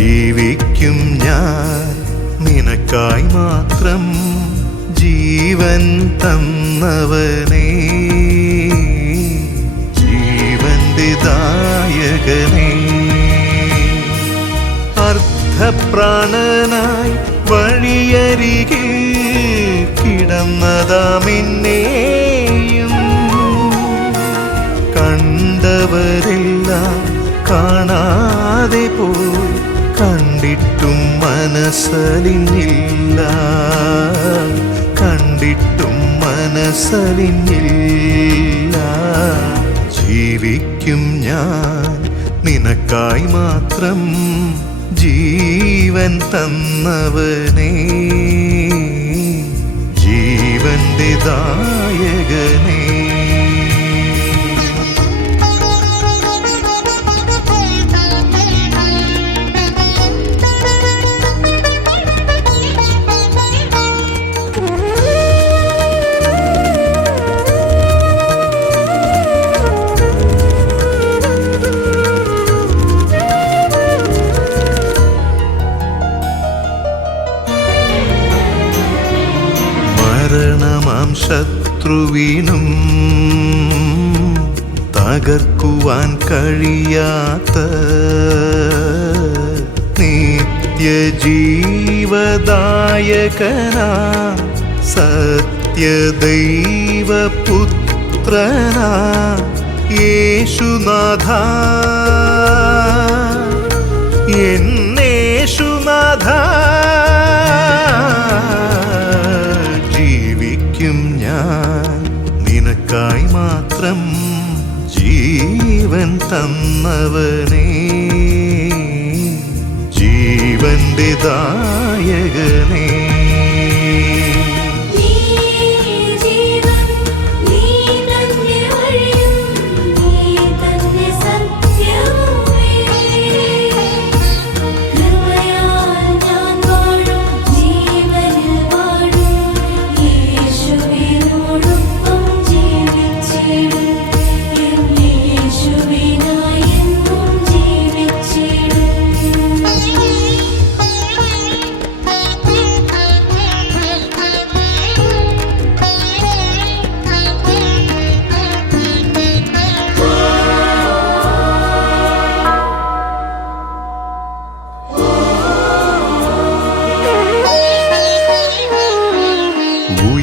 ജീവിക്കും ഞാൻ. നിനക്കായി മാത്രം ജീവൻ തന്നവനേ. ജീവന്റെ ദായകനേ അർത്ഥപ്രാണനായി വഴിയരികെ കിടന്നതാമിന്നേയും കണ്ടവരെല്ലാം കാണാതെ പോയി കണ്ടിട്ടും മനസ്സലിഞ്ഞില്ല. കണ്ടിട്ടും മനസ്സലിഞ്ഞില്ല. ജീവിക്കും ഞാൻ നിനക്കായി മാത്രം ജീവൻ തന്നവനേ. ജീവന്റെ ദായകനേ. മരണമാം ശത്രുവിനും തകർക്കുവാൻ കഴിയാത്ത നിത്യജീവദായകനാ സത്യദൈവപുത്രനാ യേശുനാഥ. എന്നേശുനാഥ തന്നവനേ ജീവന്റെ ദായകനേ.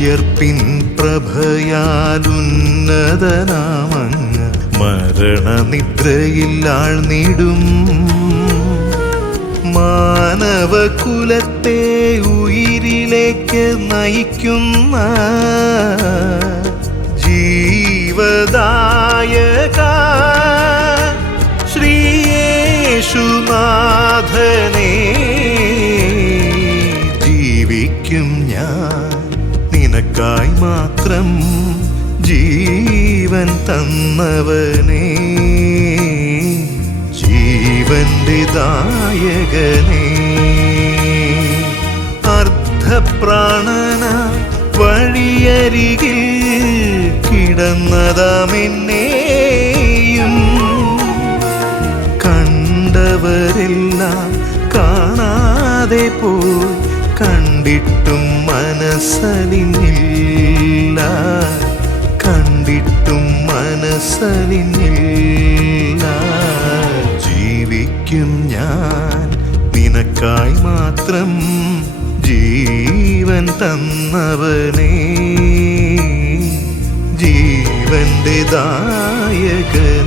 ഉയർപ്പിൻ പ്രഭയാലുന്നതനാമങ്ങ് മരണനിദ്രയില്ലാൾ നീടും. മാനവകുലത്തെ ഉയിരിലേക്ക് നയിക്കുന്ന മാത്രം ജീവൻ തന്നവനേ. ജീവന്റെ ദായകനേ. അർദ്ധപ്രാണന വഴിയരികിൽ കിടന്നതാമെന്നേയും കണ്ടവരെല്ലാം കാണാതെ പോയി കണ്ടിട്ടും മനസ്സലിഞ്ഞില്ല കണ്ടിട്ടും മനസ്സലിഞ്ഞില്ല ജീവിക്കും ഞാൻ. നിനക്കായി മാത്രം ജീവൻ തന്നവനേ. ജീവന്റെ ദായകനേ